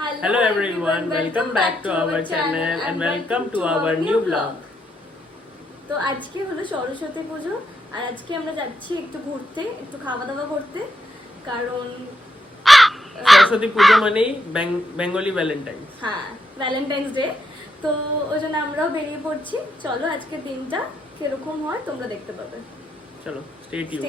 Hello everyone, welcome back to our channel and welcome to our new vlog. তো আজকে হলো সরস্বতী পুজো আর আজকে আমরা যাচ্ছি একটু ঘুরতে, একটু খাওয়া দাওয়া করতে, কারণ সরস্বতী পুজো মানেই বেঙ্গলি ভ্যালেন্টাইন্স। হ্যাঁ, ভ্যালেন্টাইন্স ডে। তো ওই জন্য আমরাও বেরিয়ে পড়ছি। চলো আজকের দিনটা কিরকম হয় তোমরা দেখতে পাবে। চলো, স্টে টিউন।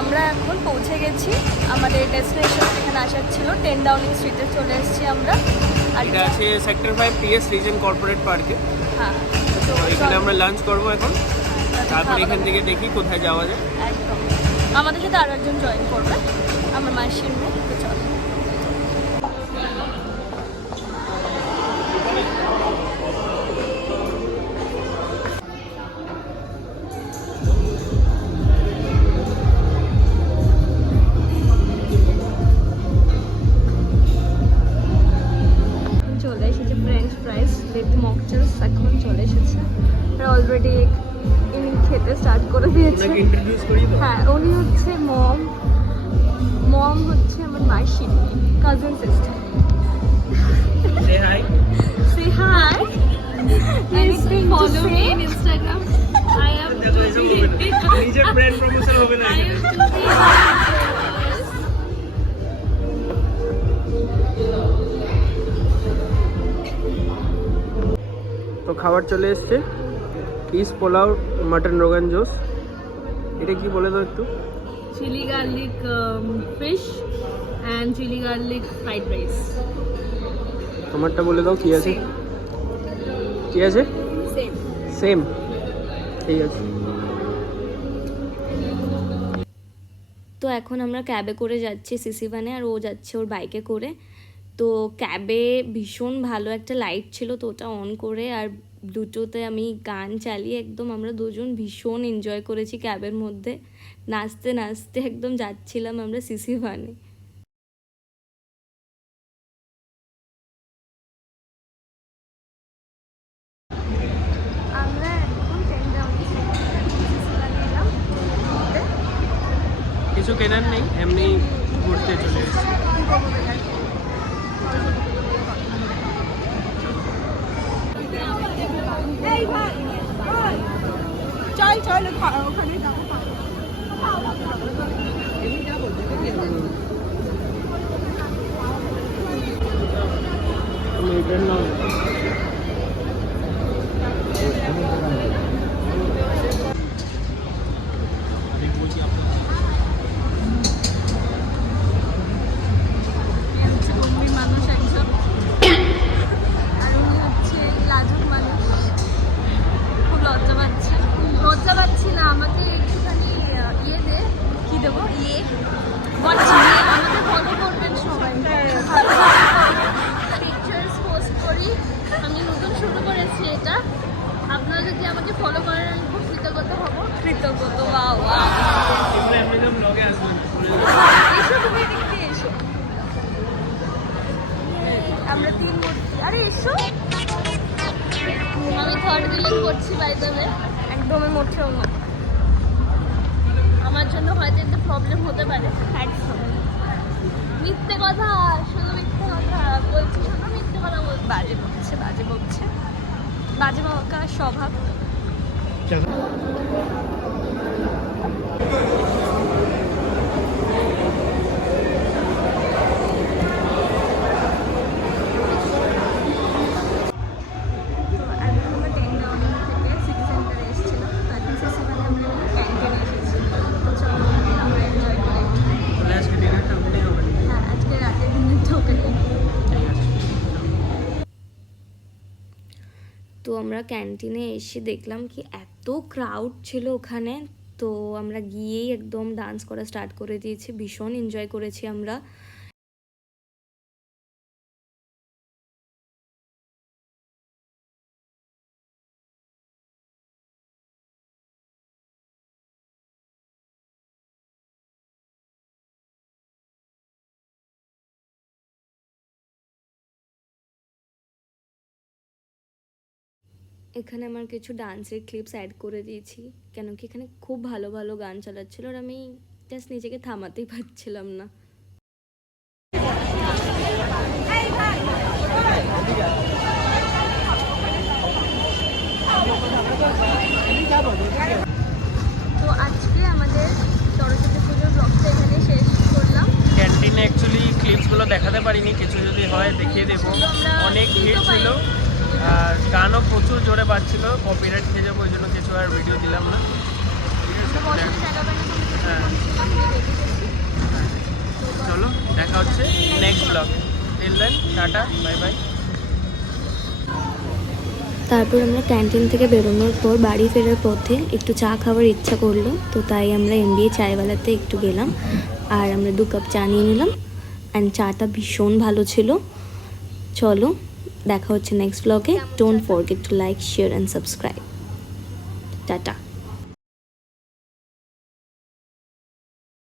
আমরা এখন পৌঁছে গেছি আমাদের ডেস্টিনেশন, যেখানে আসার ছিল 10 ডাউনিং স্ট্রিটে চলে এসেছি আমরা। আর এটা আছে সেক্টর 5 টিএস রিজন কর্পোরেট পার্কে। হ্যাঁ, তো এখানে আমরা লাঞ্চ করব এখন, তারপর এখান থেকে দেখি কোথায় যাওয়া যায়। একদম আমাদের সাথে আরো একজন জয়েন করবে, আমার মাসির মেয়ে। তো চলো। চলে এসেছে ফ্রেঞ্চ ফ্রাইস উইথ মকটেলস, এখন চলে এসেছে। অলরেডি ইনি খেতে স্টার্ট করে দিয়েছে। ইন্ট্রোডিউস করি তো। হ্যাঁ, উনি হচ্ছে মম হচ্ছে আমার মাসি, cousin sister. Say high. Say hi. Anything to Follow me say? in Instagram. I am নিজের ব্র্যান্ড প্রমোশন হবে না। তো খাবার চলে এসছে, পিস পোলাও, মাটন রোগান জোস। এটা কি বলে দাও একটু। chili garlic fish and chili garlic fried rice. তোমারটা বলে দাও কি আছে। কি আছে? সেম। ঠিক আছে। তো এখন আমরা ক্যাবে করে যাচ্ছি সিসিভানে, আর ও যাচ্ছে ওর বাইকে করে। তো ক্যাবে ভীষণ ভালো একটা লাইট ছিল, তো ওটা অন করে আর ব্লুটুথে আমি গান চালিয়ে একদম আমরা দুজন ভীষণ এনজয় করেছি ক্যাবের মধ্যে। নাচতে নাচতে একদম যাচ্ছিলাম আমরা সিসিভানে। আমরা এখন 10 ডাউনিং সিসিভানে এলাম ঘুরতে। কিছু কেনার নেই, এমনি ঘুরতে চলে এসেছি। চল ওখানে যাবো। মিটার নাও। গম্ভীর মানুষ একজন, আর উনি হচ্ছে লাজুক মানুষ। খুব লজ্জা পাচ্ছি না, আমাকে একটুখানি ইয়ে দে। কি দেবো? বলছি আমাকে ফলো করবেন সবাই, পিকচার্স পোস্ট করি। আমি নতুন শুরু করেছি এটা, আপনারা যদি আমাকে ফলো করেন আমি খুব কৃতজ্ঞ হব। ওয়াও এমনি তো ব্লগে আসবেন। এসো, তুমি দেখতে এসো। আমরা 3 মূর্তি, আরে এসো। আমি থার্ড রিলিং করছি বাই দ্য ওয়ে, একদমই মোটেও না। আমার জন্য হয়তো একটা প্রবলেম হতে পারে। মিথ্যে কথা, শুধু মিথ্যে কথা বলছি, শুধু মিথ্যে কথা বলছি। বাজে বকছে বাজে বকা স্বভাব। তো আমরা ক্যান্টিনে এসে দেখলাম কি এত ক্রাউড ছিল ওখানে। তো আমরা গিয়েই একদম ডান্স করা স্টার্ট করে দিয়েছি, ভীষণ এনজয় করেছি আমরা। এখানে আমার কিছু ডান্সের ক্লিপস অ্যাড করে দিয়েছি, কেন কি এখানে খুব ভালো ভালো গান চালাচ্ছিল আর আমি জাস্ট নিজেকে থামাতেই পারছিলাম না। তো আজকে আমাদের সরস্বতী পুজোর ব্লগটা এখানে শেষ করলাম। ক্যান্টিনে অ্যাকচুয়ালি ক্লিপসগুলো দেখাতে পারিনি, কিছু যদি হয় দেখিয়ে দেবো। অনেক ভিড় ছিল আর গানও প্রচুর জোরে বাজছিল, কপিরাইট খেয়ে যাবো, ওই জন্য কিছু আর ভিডিও দিলাম না। হ্যাঁ, চলো দেখা হচ্ছে next blog. Till then tata, bye bye. তারপর আমরা ক্যান্টিন থেকে বেরোনোর পর বাড়ি ফেরার পথে একটু চা খাওয়ার ইচ্ছা করলো, তো তাই আমরা MBA চায়ওয়ালাতে একটু গেলাম আর আমরা 2 কাপ চা নিয়ে নিলাম অ্যান্ড চাটা ভীষণ ভালো ছিল। চলো দেখা হচ্ছে নেক্সট ব্লগে। Don't forget to like, share and subscribe. Tata.